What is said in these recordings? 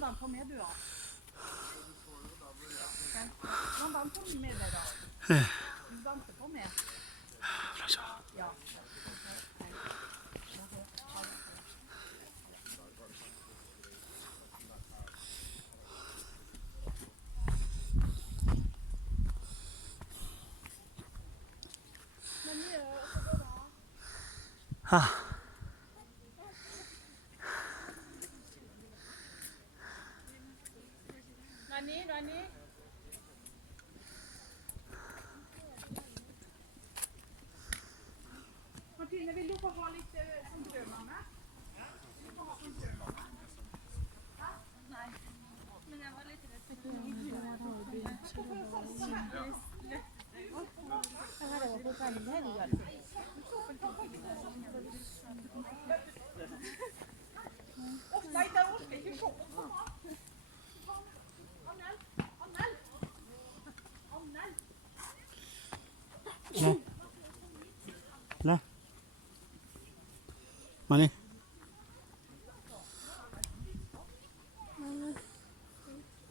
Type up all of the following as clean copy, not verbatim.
bare vent på meg, du, da. Men vent på meg, da. Du venter på meg. Ja. Ha. Rani. Martine, vil du få ha litt sånn brødmanne? Nei. Men jeg var litt redd for det. Nei, det orker ikke se på. Là. Mà đi.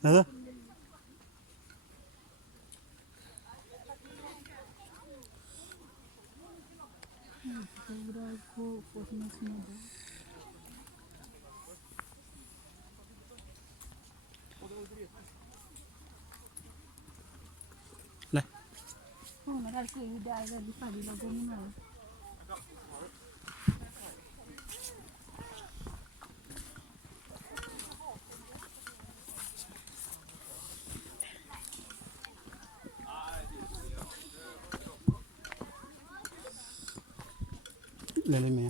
Đó. Này. Mà thật sự đại là đi phải đi là gồm nào. Lên mẹ.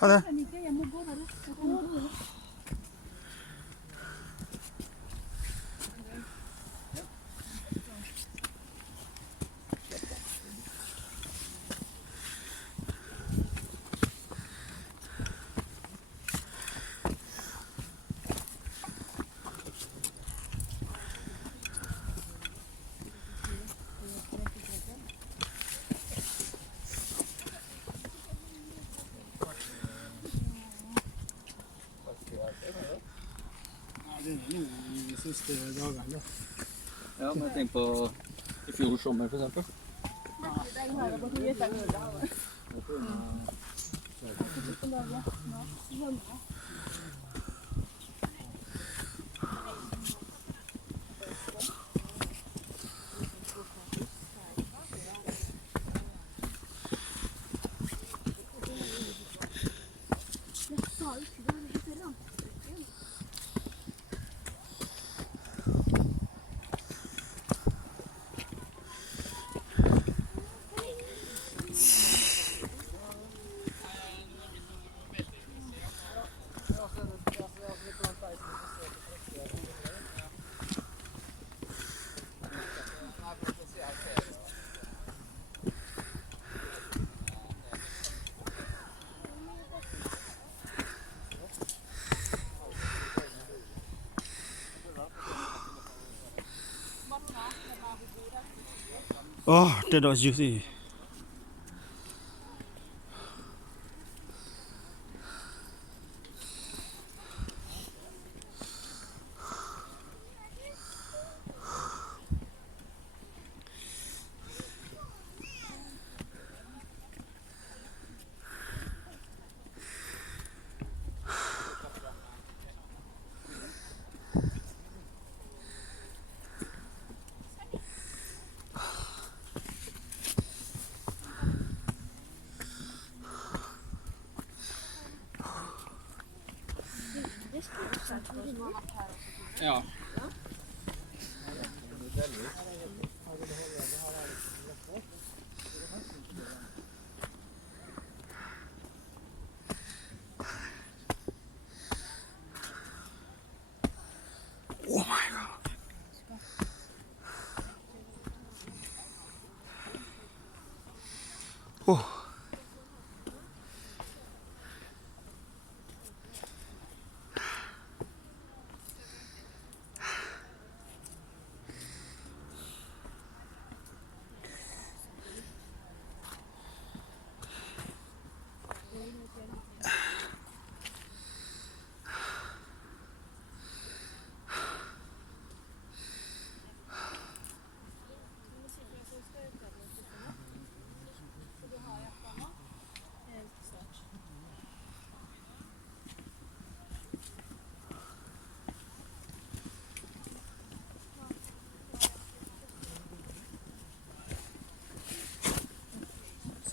Ta det. Det er de siste dagene. Ja, men jeg tenker på I fjor sommer, for eksempel. Oh, that was juicy. Ja. Oh my god. Oh.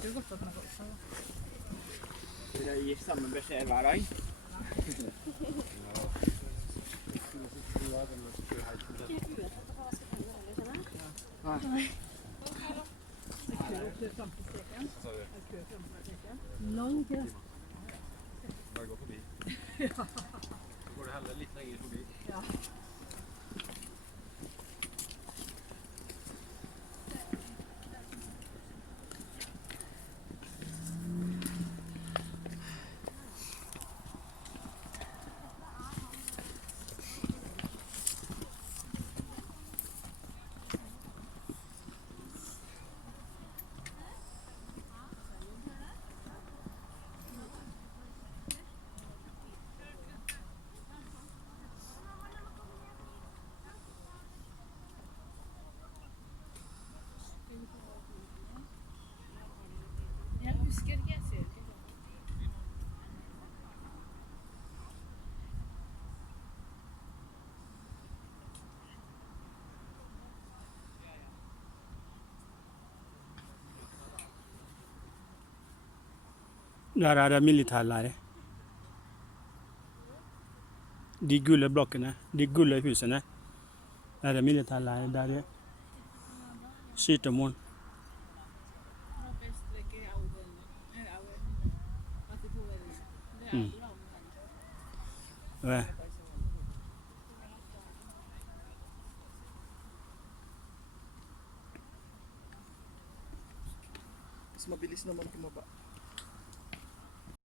Skulle gått opp med folk. Dere gir samme beskjed hver dag? Lang kø. Bare gå forbi. Så går det heller litt lenger forbi. Ja. Jeg husker ikke, jeg ser ikke. Der er det militærleire. De gule blokkene, de gule husene. Der er det militærleire. Der er skytemål. Mm. Ja. Mas mabilis naman kumaba.